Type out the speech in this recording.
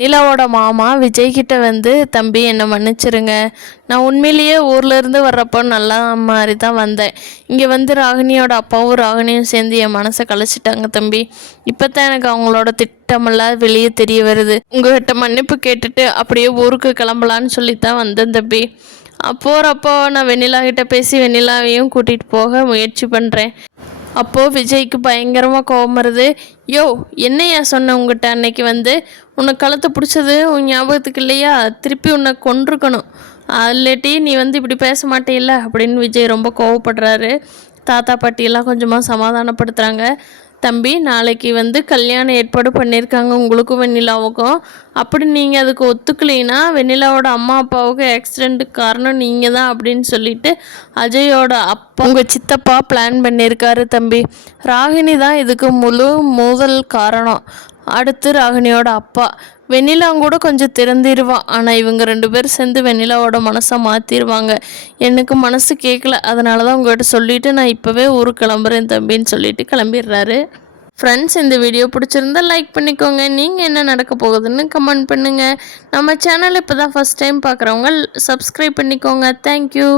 நிலாவோட மாமா விஜய் கிட்ட வந்து, தம்பி என்னை மன்னிச்சிருங்க, நான் உண்மையிலேயே ஊர்லேருந்து வர்றப்போ நல்லா மாதிரி தான் வந்தேன். இங்கே வந்து ராகினியோட அப்பாவும் ராகினியும் சேர்ந்து என் மனசை கழிச்சிட்டாங்க தம்பி. இப்போ தான் எனக்கு அவங்களோட திட்டமெல்லாம் வெளியே தெரிய வருது. உங்கள்கிட்ட மன்னிப்பு கேட்டுட்டு அப்படியே ஊருக்கு கிளம்பலான்னு சொல்லித்தான் வந்தேன் தம்பி. போகிறப்போ நான் வெண்ணிலா கிட்ட பேசி வெண்ணிலாவையும் கூட்டிகிட்டு போக முயற்சி பண்ணுறேன். அப்போது விஜய்க்கு பயங்கரமாக கோபம் வருது. யோ, என்னையா சொன்ன உங்ககிட்ட அன்னைக்கு வந்து, உன்னை கழுத்தை பிடிச்சது உன் ஞாபகத்துக்கு இல்லையா? திருப்பி உன்னை கொன்றுக்கணும், இல்லாட்டி நீ வந்து இப்படி பேச மாட்டேல்ல அப்படின்னு விஜய் ரொம்ப கோவப்படுறாரு. தாத்தா பாட்டியெல்லாம் கொஞ்சமாக சமாதானப்படுத்துகிறாங்க. தம்பி, நாளைக்கு வந்து கல்யாணம் ஏற்பாடு பண்ணியிருக்காங்க உங்களுக்கும் வெண்ணிலாவுக்கும். அப்படி நீங்கள் அதுக்கு ஒத்துக்கலைன்னா வெண்ணிலாவோட அம்மா அப்பாவுக்கு ஆக்சிடெண்ட்டுக்கு காரணம் நீங்கள் தான் அப்படின்னு சொல்லிட்டு அஜயோட அப்பா உங்கள் சித்தப்பா பிளான் பண்ணியிருக்காரு தம்பி. ராகினி தான் இதுக்கு முதல் காரணம். அடுத்து ராகினியோட அப்பா. வெண்ணிலா கூட கொஞ்சம் திறந்திருவான், ஆனால் இவங்க 2 பேரும் சேர்ந்து வெண்ணிலாவோட மனசை மாற்றிடுவாங்க. எனக்கு மனசு கேட்கல, அதனால தான் உங்கள்கிட்ட சொல்லிவிட்டு நான் இப்போவே ஊருக்கு கிளம்புறேன் தம்பின்னு சொல்லிட்டு கிளம்பிடுறாரு. ஃப்ரெண்ட்ஸ், இந்த வீடியோ பிடிச்சிருந்தா லைக் பண்ணிக்கோங்க. நீங்கள் என்ன நடக்க போகுதுன்னு கமெண்ட் பண்ணுங்கள். நம்ம சேனல் இப்போ தான் ஃபஸ்ட் டைம் பார்க்குறவங்க சப்ஸ்கிரைப் பண்ணிக்கோங்க. தேங்க்யூ.